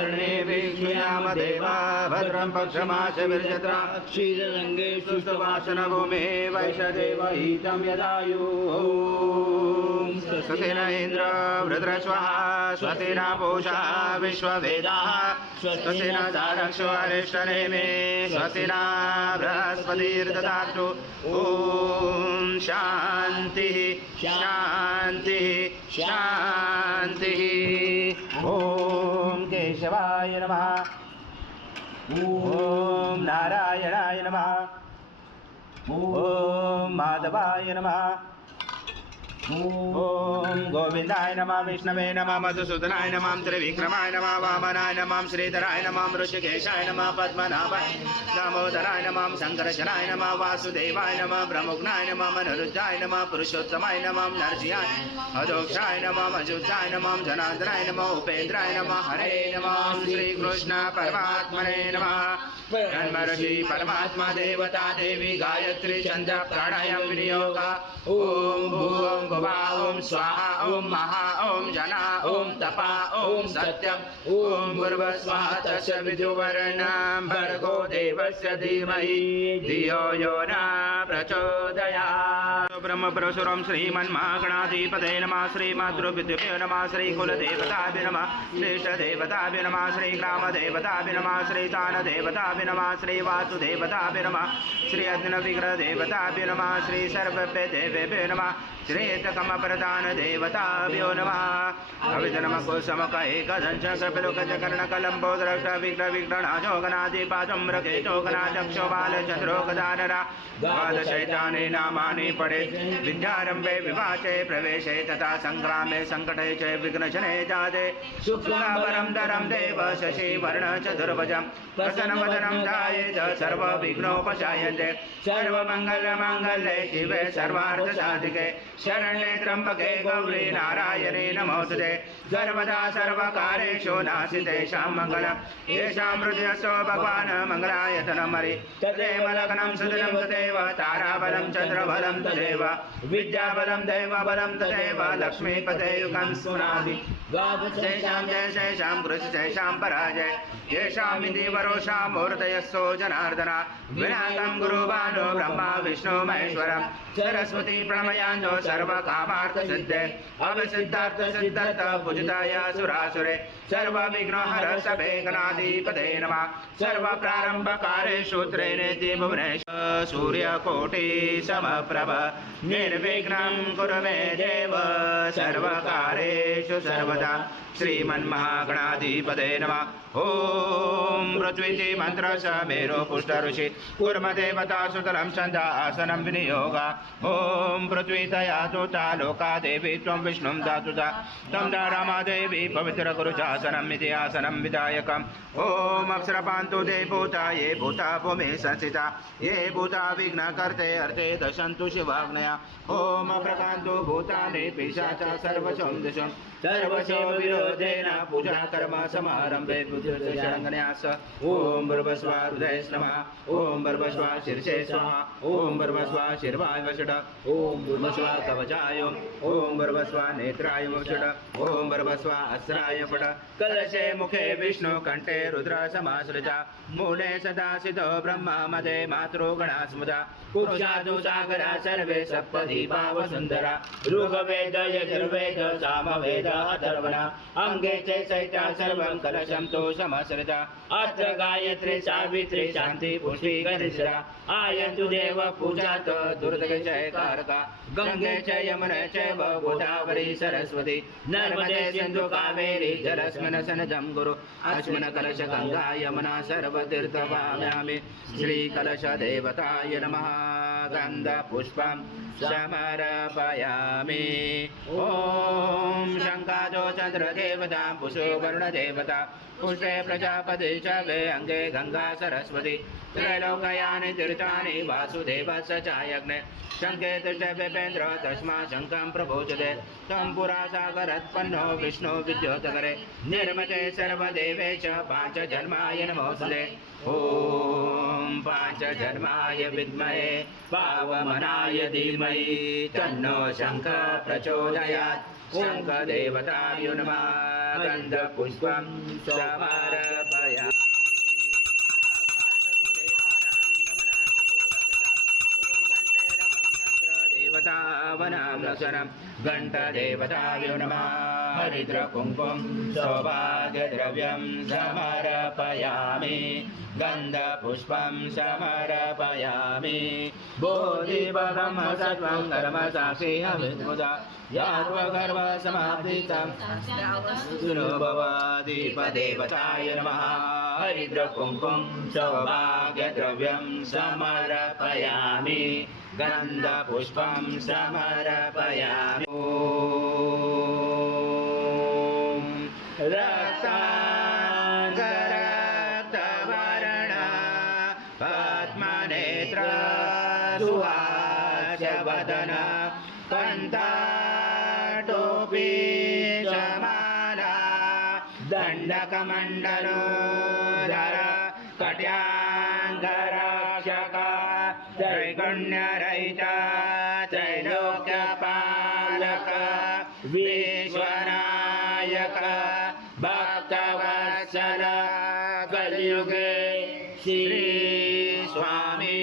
कर्णेभिक्षुयाम देवा भद्रं पक्षमाशविर्यत्रा क्षीररङ्गे सुष्ठुवासनभूमे वैशदेवहितं यदायुः स्वस्ति न इन्द्र वृत्रस्वः स्वस्ति न पूषा विश्ववेदाः स्वस्ति न दारक्षो अरिष्टनेमे स्वस्ति न बृहस्पतिर्ददातु ॐ शान्तिः शान्तिः शान्तिः ॐ केशवाय नमः ॐ नारायणाय नमः ॐ माधवाय नमः ओम गोविंदाय नमः विष्णवे नमः मधुसूदनाय नमः त्रिविक्रमाय नमः वामनाय नमः श्रीधराय नमः ऋषिकेशाय नमः पद्मनाभाय दामोदराय नमः शंकरशनाय नमः वासुदेवाय नमः ब्रह्मज्ञाय नमः मनोरुद्धाय नमः पुरुषोत्तमाय नमः नरसिंहाय अधोक्षाय नमः अच्युताय नमः जनार्दनाय नमः उपेन्द्राय नमः हरे नमः श्री कृष्ण परमात्मने नमः ब्रह्मर्षि परमात्मा देवता देवी गायत्री छंद प्राणायाम विनियोग ओम भूम भुवा ओम स्वाहा ओम महा ओम जना ओम तपा ओम सत्यम ओम भूर्भुवस्सुवः तस्य विदुर्वरेण्यं भर्गो देवस्य धीमहि धियो यो न प्रचोदयात् ब्रह्म परशुराम श्रीमन्महागणाधिपतये नमः श्रीमातृपितृभ्यो नमः श्रीकुलदेवताभ्यो नमः श्रेष्ठदेवताभ्यो नमः श्रीग्रामदेवताभ्यो नमः श्रीतानदेवताभ्यो नमः श्रीवासुदेवताभ्यो नमः श्री अग्निविग्रहदेवताभ्यो नमः श्री सर्वदेवेभ्यो नमः श्रेतकमप्रदान देवताभ्यो नमः अविधनमः कुसुमक एकदंश कपिलोकचकर्णकलम्बो द्रष्टविग्रहविग्रहणाजोगनादिपादं रकेशोगनाचक्षोबालचन्द्रोगदानरा द्वादशैतानि नामानि पठे विद्यारम्भे विवाचे प्रवेशे तथा संग्रामे संकटे च विघ्नशने जाते शुक्लाभरं धरं देव शशिवर्ण चतुर्भुजं प्रसन्नवदनं ध्यायेत् सर्वविघ्नोपशायन्ते सर्वमङ्गलमाङ्गल्ये शिवे सर्वार्थसाधिके शरण्ये त्र्यम्बके गौरी नारायणे नमोस्तुते सर्वदा सर्वकारेषु नास्तितेषां मङ्गलं येषां हृदयस्थो भगवान् मङ्गलायतनं हरि तदेव लग्नं सुदिनं तदेव ताराबलं चन्द्रबलं तदेव विद्याबलं दैवबलं तदेव लक्ष्मीपते युगं सुनादि द्वादशेषां जयशेषां कृषिशेषां पराजय येषामिति वरोषां मूर्तयस्थो जनार्दन विनायकं गुरुवानो ब्रह्मा विष्णु महेश्वरं सरस्वती प्रणमयाञ्जो सर्वकामार्थसिद्धे अभिसिद्धार्थसिद्धर्थ पूजिताय सुरासुरे सर्वविघ्नहर सभेगनाधिपते नमः सर्वप्रारम्भकारेषु त्रिनेति भुवनेश सूर्यकोटि समप्रभ निर्विघ्नं कुरु मे देव सर्वकारेषु सर्वदा श्रीमन्महागणाधिपते नमः ओम पृथ्वीति मंत्र स मेरो पुष्ट ऋषि कुर्मदेवता सुतरं छन्द आसनं विनियोग ओम पृथ्वी तया तुता लोका देवी त्वं विष्णुं दातुता तं रमा देवी पवित्र कुरु चासनम् इति आसनं विधायकम् ओम अप्सरपान्तु ते भूता ये भूता भूमि संस्थिता ये भूता विघ्नकर्ते अर्थे दशन्तु शिवाग्नया ओम अप्रकान्तु भूतानि पिशाचा सर्वशं दिशं सर्वशो विरोधेन पूजा कर्म समारंभे शरणन्यास ओम भूर्भुवस्सुवः हृदये नमः ओम भूर्भुवस्सुवः शीर्षे स्वाहा ओम भूर्भुवस्सुवः शिर्वाय वषट् ओम भूर्भुवस्सुवः कवचाय ओम भूर्भुवस्सुवः नेत्राय वषट् ओम भूर्भुवस्सुवः अस्त्राय फट् कलशे मुखे विष्णु कंठे रुद्र समाश्रिता मूले सदाशितो ब्रह्मा मदे मातृगणा स्मृता पुरुषादो सागरा सर्वे सप्तदीपा वसुन्धरा ऋग्वेद यजुर्वेद सामवेद अथर्वणा अंगे च सहिता सर्वं कलशं तो समाश्रिता अत्र गायत्री सावित्री शांति पुष्टि गणेशरा आयन्तु देव पूजात दुर्गे जय कारका गंगे च यमुने चैव गोदावरी सरस्वती नर्मदे सिन्धु कावेरी जलस्मिन् सन्निधं गुरु अस्मिन् कलश गंगा यमुना सर्वतीर्थभाम्यामि श्री कलश देवताय नमः गन्ध पुष्पं समर्पयामि ओम शंकादो चंद्र देवता पुषो वरुण देवता पुष्पे प्रजापति च वे अंगे गंगा सरस्वती त्रैलोकयानि तीर्थानि वासुदेवस्य चायग्ने शंके तिष्ठेन्द्र तस्मा शंखं प्रभोजते तं पुरा सागरोत्पन्नो विष्णु विद्योतकरे निर्मते सर्वदेवे च पांचजन्माय नमोऽस्तुते ओम पांचजन्माय विद्महे पावमनाय धीमहि तन्नो शंख प्रचोदयात् शङ्खदेवताभ्यो नमः गन्धपुष्पं समर्पयामि देवतावनामलक्षणं घण्टदेवताभ्यो नमः हरिद्रकुङ्कुमं सौभाग्यद्रव्यं समर्पयामि गन्धपुष्पं समर्पयामि बोधिपदं सत्त्वं कर्मसाक्षिहविद्मुदा यात्वगर्वसमाप्तितं भवाधिपदेवताय नमः हरिद्रकुङ्कुमं सौभाग्यद्रव्यं समर्पयामि गन्धपुष्पं समर्पयामि ॐ रक्ताङ्गरक्तवर्ण पद्मनेत्र सुहास्यवदन कन्ताटोपी समाला दण्डकमण्डलोधर कट्याङ्गरक्षक त्रैगुण्यरहित त्रैलोक्यपालक विश्वनायक भक्तवत्सल कलियुगे श्री स्वामी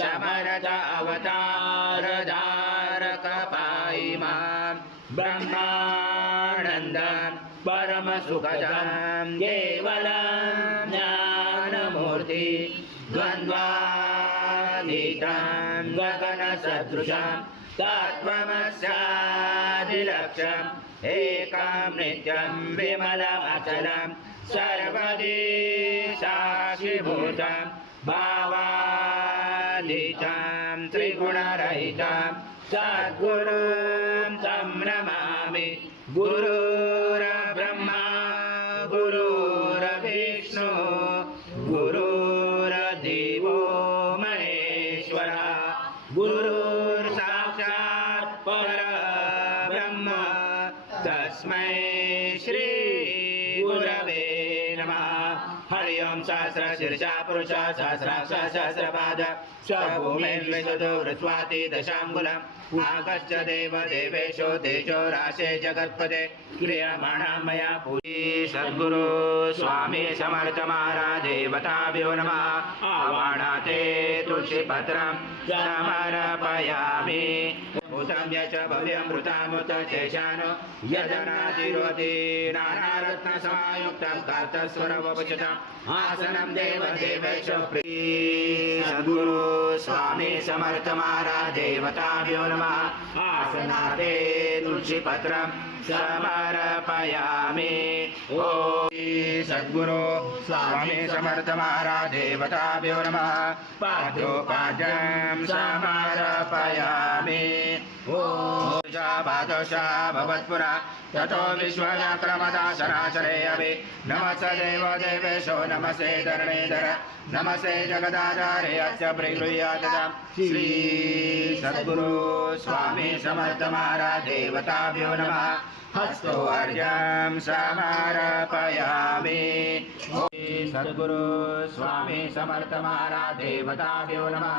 समर्थ अवतार धारक पाहि मां ब्रह्मानन्दं परमसुखदं केवलं ज्ञानमूर्ति द्वन्द्वातीतं गगनसदृशं तत्त्वमस्यादिलक्ष्यम् एकं नित्यं विमलमचलं सर्वदि साक्षिभूतं भावातीतं त्रिगुणरहितं सद्गुरुं तं नमामि गुरुर्ब्रह्मा गुरुर्विष्णु गुरुर्देवो महेश्वरः गुरुर्साक्षात् परब्रह्म तस्मै श्री गुरवे नमः हरि ओं सहस्रशीर्षा पुरुष सहस्राक्ष सहस्रपाद स्वभूमिर्विशुद्धवृत्वाति दशाङ्गुलम् आगच्छ देवदेवेशो तेजो राशे जगत्पते क्रियमाणा मया पूजी सद्गुरु स्वामी समर्थ महाराज देवताभ्यो नमः आवाहनाते तुलसीपत्रं समर्पयामि भूतं यच भव्यमृतामुत शेषानो यजनातिरोति नानारत्नसमायुक्तं कार्तस्वरवपचितम् आसनं देवदेवेशो प्रिय सद्गुरु स्वामी समर्थ महाराज देवताभ्यो नमः आसनाते तुलसीपत्रं समर्पयामि ॐ सद्गुरु स्वामी समर्थ महाराज देवताभ्यो नमः पाद्योपाद्यं समर्पयामि ॐ भादोषा भवत्पुरा ततो विश्वव्याक्रमदा सरासरे अभि नमस्ते देवदेवेशो नमस्ते धरणीधर नमस्ते जगदाधारे अस्य प्रगृह्याददां श्री सद्गुरु स्वामी समर्थ महाराज देवताभ्यो नमः हस्तो अर्घ्यं समर्पयामि सद्गुरु स्वामी समर्थ महाराज देवताभ्यो नमः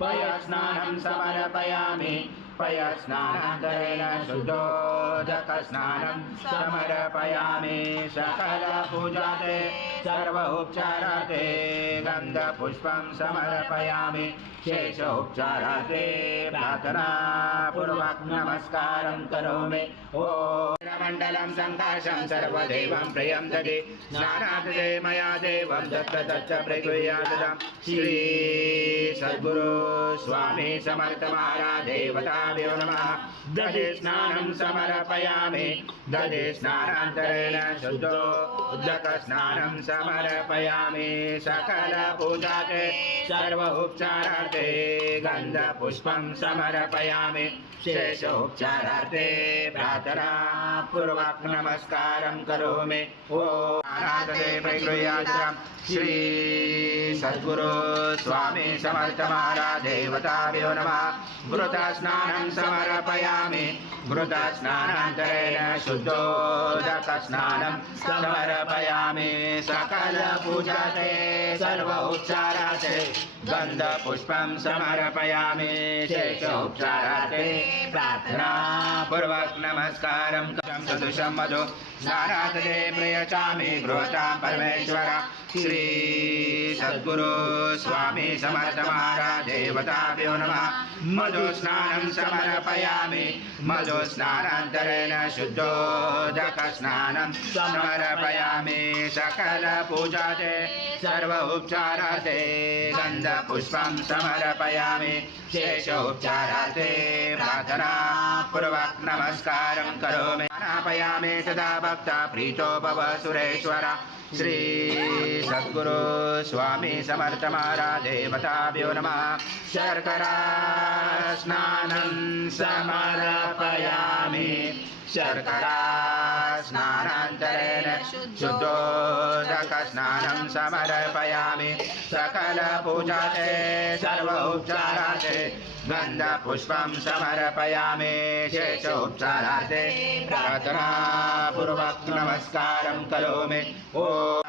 पयस्नानं समर्पयामि पयस्नानान्तरेण शुद्धोदकस्नानं समर्पयामि सकलपूजाते सर्वोपचाराते गन्धपुष्पं समर्पयामि शेषोपचाराते प्रार्थनापूर्वक नमस्कारं करोमि ॐ मण्डलं सङ्काशं सर्वदेवं प्रियं ददे स्नानादे मया देवं तत्र तच्च प्रगृह्याददां श्री सद्गुरु स्वामी समर्थ महाराज देवताभ्यो नमः दधे स्नानं समर्पयामि दधे स्नानान्तरेण शुद्धोदकस्नानं समर्पयामि सकलपूजाते सर्वोपचारार्थे गन्धपुष्पं समर्पयामि शेषोपचारार्थे प्रार्थनापूर्वक नमस्कारं करोमि ॐ आराधने प्रगृह्याददां श्री सद्गुरु स्वामी समर्थ महाराज देवताभ्यो नमः घृतस्नानं समर्पयामि घृतस्नानान्तरेण शुद्धोदकस्नानं समर्पयामि सकलपूजाते सर्वोपचाराते गन्धपुष्पं समर्पयामि शेषोपचारार्थे प्रार्थना पूर्वक नमस्कारं सदृशं मधु स्नानादे प्रयचामि गृहतां परमेश्वर श्री सद्गुरु स्वामी समर्थ महाराज देवताभ्यो नमः मधु स्नानं समर्पयामि मधु स्नानान्तरेण शुद्धोदक स्नानं समर्पयामि सकल पूजाते सर्व उपचाराते गन्धपुष्पं समर्पयामि शेषोपचाराते प्रार्थना पूर्वक नमस्कारं करोमि स्नापयामि सदा भक्ता प्रीतो भव सुरेश्वर श्री सद्गुरु स्वामी समर्थ महाराज देवताभ्यो नमः शर्करा स्नानं समर्पयामि शर्करा स्नानान्तरेण शुद्धोदक स्नानं समर्पयामि सकल पूजाते सर्व उपचाराते गन्धपुष्पं समर्पयामि शेषोपचाराते प्रार्थना पूर्वक नमस्कारं करोमि ओ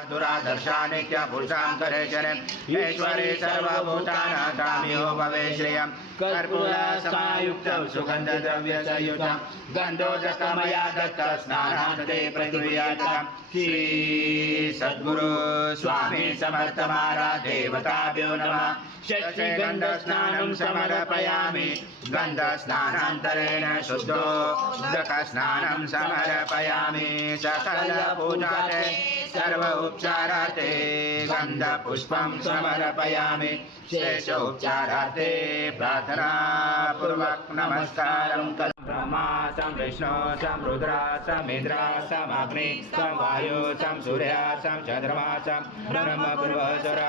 दुरादर्शानित्य पुरुषां करेचरे ईश्वरे सर्वभूतानां तामियो भवे श्रियं कर्पूर समायुक्तं सुगन्धद्रव्यसंयुतं गन्धोदकमया दत्त स्नानान्तरे प्रक्रियातं श्री सद्गुरु स्वामी समर्थ महाराज देवताभ्यो नमः षष्ठीगन्धस्नानं समर्पयामि गन्धस्नानान्तरेण शुद्धोदकस्नानं समर्पयामि सकल पूजाते सर्व उपचाराते गन्धपुष्पं समर्पयामि शेषोपचाराते प्रार्थना पूर्वक नमस्कारं करोमि ब्रह्मा सं विष्णु सं रुद्रा सं इंद्रा सं अग्नि सं वायु सं सूर्य सं चंद्रमा सं ब्रह्म पूर्वस्वर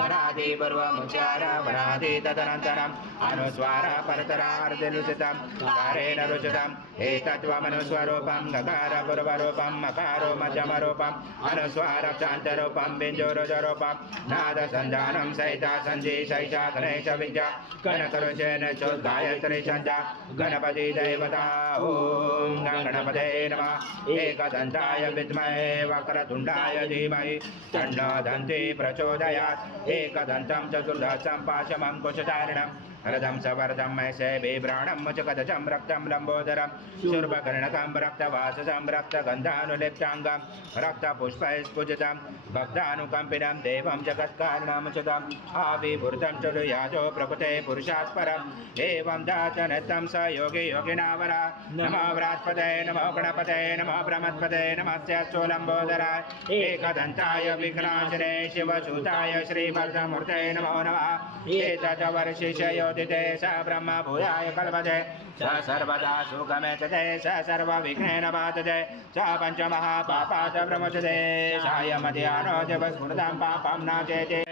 गणादि पूर्वमुच्चार वरादि तदनन्तरम् अनुस्वार परतरार्धलुचितं कारेण रुचितम् एतत्त्वमनुस्वरूपं गकार पूर्वरूपं मकारो मध्यमरूपम् अनुस्वार चान्तरूपं बिन्दुरुजरूपं नादसन्धानं सहिता सन्धि सहिता गणेश विद्या कनकरुचेन चोद्गायत्री छन्दा गणपति देवता ॐ गणपते नमः एकदन्ताय विद्महे वक्रतुण्डाय धीमहि तन्नो दन्ती प्रचोदयात् एकदन्तं चतुर्दशं पाशमं कुशधारिणं रदं सवर्धं मैसे बिभ्राणं मुचकदचं रक्तं लम्बोदरं शूर्पकर्णकं रक्तवाससं रक्तगन्धानुलिप्ताङ्गं रक्तपुष्पैस्फुजितं भक्तानुकम्पिनं देवं जगत्कारणमुचितम् आविभूतं चतुर्याजो प्रकृते पुरुषात् परम् एवं दातनत्तं स योगी योगिनावरा नमो व्रात्पते नमो गणपते नमो ब्रह्मत्पते नमस्ते लम्बोदराय एकदन्ताय विघ्नाशने शिवसूताय श्रीवर्धमूर्ते नमो नमः एतत् वर्षिषयोदिते स ब्रह्म भूयाय कल्पते स सर्वदा सुगमेतते स सर्वविघ्नेन बाधते स पञ्चमहापापात् प्रमुचते सायमध्यानो दिवस्मृतां पापं नाचेते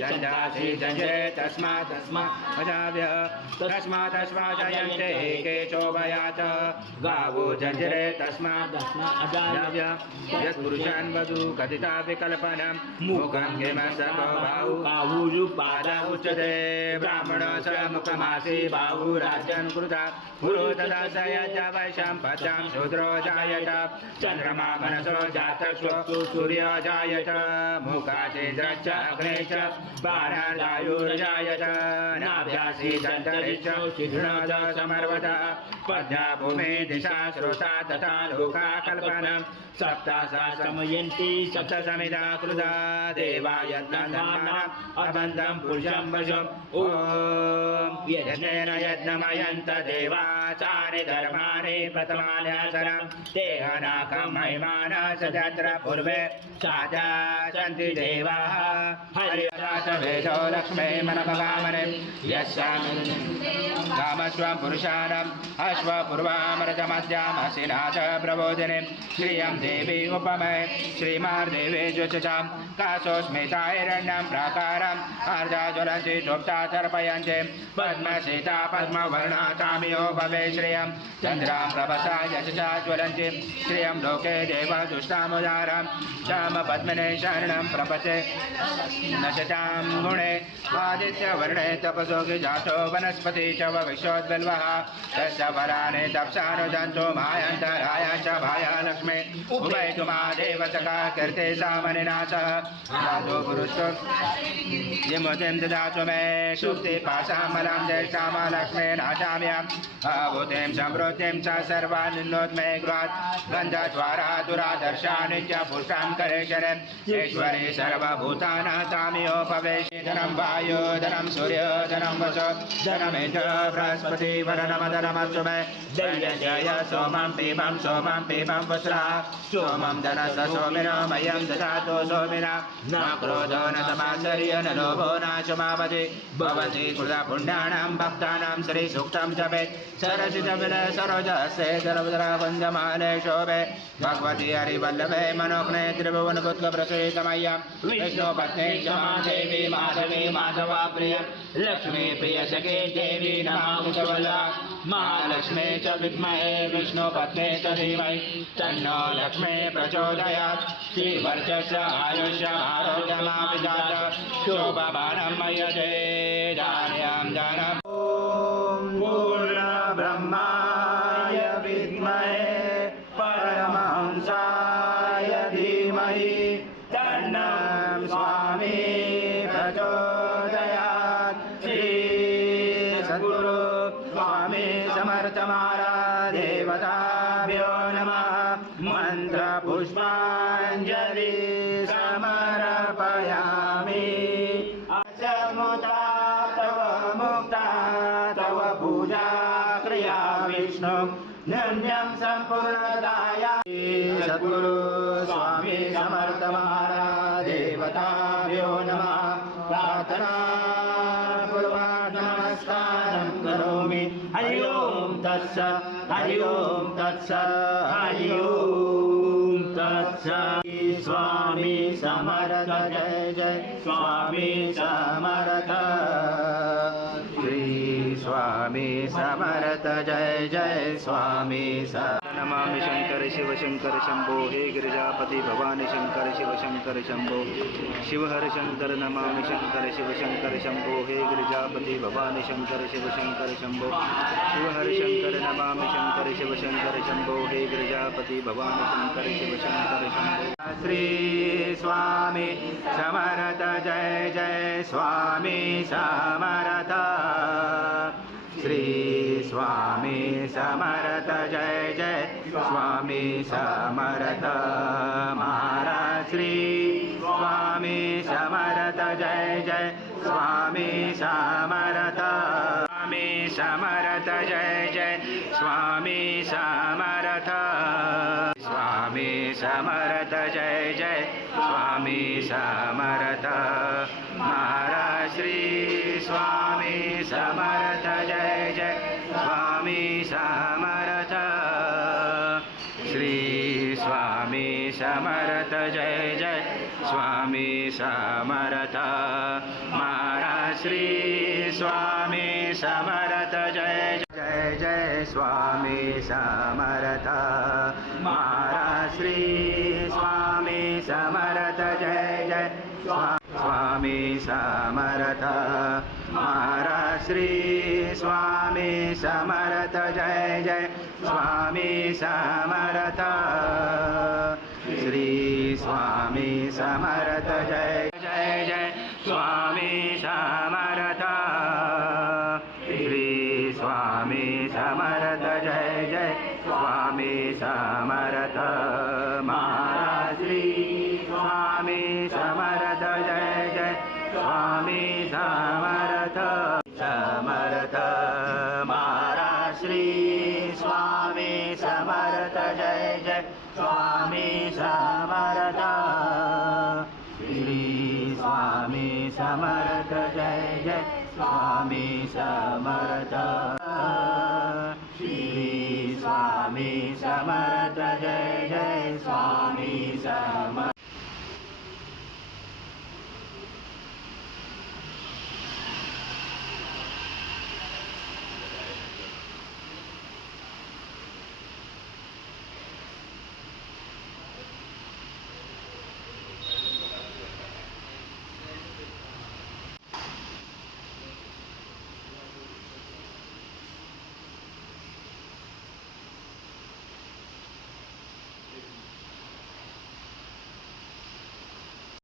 छन्दांसि जञ्जरे तस्मात् अजाव्य तस्मात् जयन्ते केशोभयात् गावो जञ्जरे तस्मात् अजाव्य यत्पुरुषान् वधू कथिता विकल्पनं मुखं किमसको बाहुरुपादा उच्यते ब्राह्मण स मुखमासी बाहुराजन् कृता गुरु तदा स यज्ञ वैशं पद्यां शूद्रो जायत चन्द्रमा मनसो जातश्चक्षु सूर्यो जायत मुखाचिद्रश्च अग्ने च बाणार्धायुर्जायत नाभ्यासी दन्तरिश्च शिघ्नोद समर्वत पद्या भूमे दिशा श्रोता तथा लोका कल्पनं सप्तासा समयन्ति सप्तसमिधा कृता देवा यज्ञानाम् अबन्धं पुरुषं वशम् ॐ यज्ञेन यज्ञमयन्त देवाचानि धर्माणि प्रथमान्यासनं देहनाकं महिमान सदत्र पूर्वे साजा सन्ति देवाः हरिजात वेदो लक्ष्मे मनभगामने यस्यामि कामस्वं पुरुषाणाम् अश्वपूर्वामृतमध्यामसिनाथ प्रबोधिने श्रियं देवी उपमये श्रीमार्देवे ज्योतिषां काशोस्मिताहिरण्यं प्राकारम् अर्धा ज्वलन्ति चोप्ता तर्पयन्ति पद्मसीता पद्मवर्णा तामियो भवे श्रियं चन्द्रां प्रभसा यशसा ज्वलन्ति श्रियं लोके देवदुष्टामुदारां श्यामपद्मिने शरणं प्रपते नशतां गुणे आदित्यवर्णे तपसोऽपि जातो वनस्पति च विश्वोद्बिल्वः तस्य वराने तप्सानुदन्तो मायान्तराय च भायालक्ष्मे उभयतु मा देवतका कीर्ते सामनिनाशः यातो पुरुषो जिमुतिं ददातु मे शुक्ति पाशामलां ज्येष्ठामा लक्ष्मे नाचाम्याम् आहुतिं समृद्धिं च सर्वान्नोद्मे गृहात् गन्धद्वारा दुरादर्शा नित्यपुष्टां करेशरे ईश्वरे सर्वभूतानां तामियोपवेशि धनं वायो धनं सूर्यो धनं वसो धनमिन्द्र बृहस्पति वरनमधनमस्तु मे जय सोमं पीबं वस्रा सोमं धनस सोमिनो मह्यं ददातु सोमिना न क्रोधो न तमाचर्य न लोभो न क्षमापति भवति कृता पुण्यानां भक्तानां श्रीसूक्तं जपेत् सरसिजविल सरोजसे जलवदरावन्दमाने शोभे भगवती हरिवल्लभे मनोज्ञे त्रिभुवनपुत्रप्रसीदमय्यं विष्णुपत्नी क्षमा देवी माधवी माधवा प्रिय लक्ष्मी प्रिय सखे देवी नमामुचवला महालक्ष्मी च विद्महे विष्णुपत्नी च धीमहि तन्नो लक्ष्मी प्रचोदयात् श्रीवर्चस्य आयुष्य आरोग्यमाभिजात शोभमानं मयते धान्यं धनम् ॐ पूर्णब्रह्माय विद्महे परमहंसाय धीमहि तन्नो स्वामी प्रचोदयात् श्री सद्गुरु स्वामी समर्थ महाराज देवताभ्यो नमः मन्त्रपुष्पाञ्जलि समर्पयामि अचमुता तव मुक्ता तव पूजा क्रिया विष्णु नन्यं सम्पूर्णदाया सद्गुरु स्वामी समर्थ महाराज देवताभ्यो नमः प्रार्थना पूर्वक नमस्कारं करोमि हरि ओम तत्सत् हरि ओम तत्सत् हरि ओम तत्सत् स्वामी समर्थ जय जय स्वामी समर्थ श्री स्वामी समर्थ जय जय स्वामी नमामि शंकर शिव शंकर शंभो हे गिरिजापति भवानी शंकर शिव शंकर शंभो शिव हर शंकर नमामि शंकर शिव शंकर शंभो हे गिरिजापति भवानी शंकर शिव शंकर शंभो शिव हर शंकर नमामि शंकर शिव शंकर शंभो हे गिरिजापति भवानी शंकर शिव शंकर शंभो श्री स्वामी समर्थ जय जय स्वामी समर्थ श्री स्वामी समर्थ जय जय स्वामी समर्थ महाराज श्री स्वामी समर्थ जय जय स्वामी समर्थ स्वामी समर्थ जय जय स्वामी समर्थ स्वामी समर्थ जय जय स्वामी समर्थ महाराज श्री स्वामी समर्थ जय जय स्वामी समर्थ श्री स्वामी समर्थ जय जय स्वामी समर्थ महाराज श्री स्वामी समर्थ जय जय जय स्वामी समर्थ महाराज श्री स्वामी समर्थ जय जय स्वामी समर्थ महाराज श्री स्वामी समर्थ जय जय स्वामी समर्थ श्री स्वामी समर्थ जय जय जय स्वामी समर्थ श्री स्वामी समर्थ जय जय स्वामी समर्थ महाराज श्री स्वामी समर्थ जय जय स्वामी समर्थ समर्थ महाराज श्री स्वामी समर्थ जय जय स्वामी समर्थ श्री स्वामी समर्थ जय जय स्वामी समर्थ श्री स्वामी समर्थ जय जय स्वामी समर्थ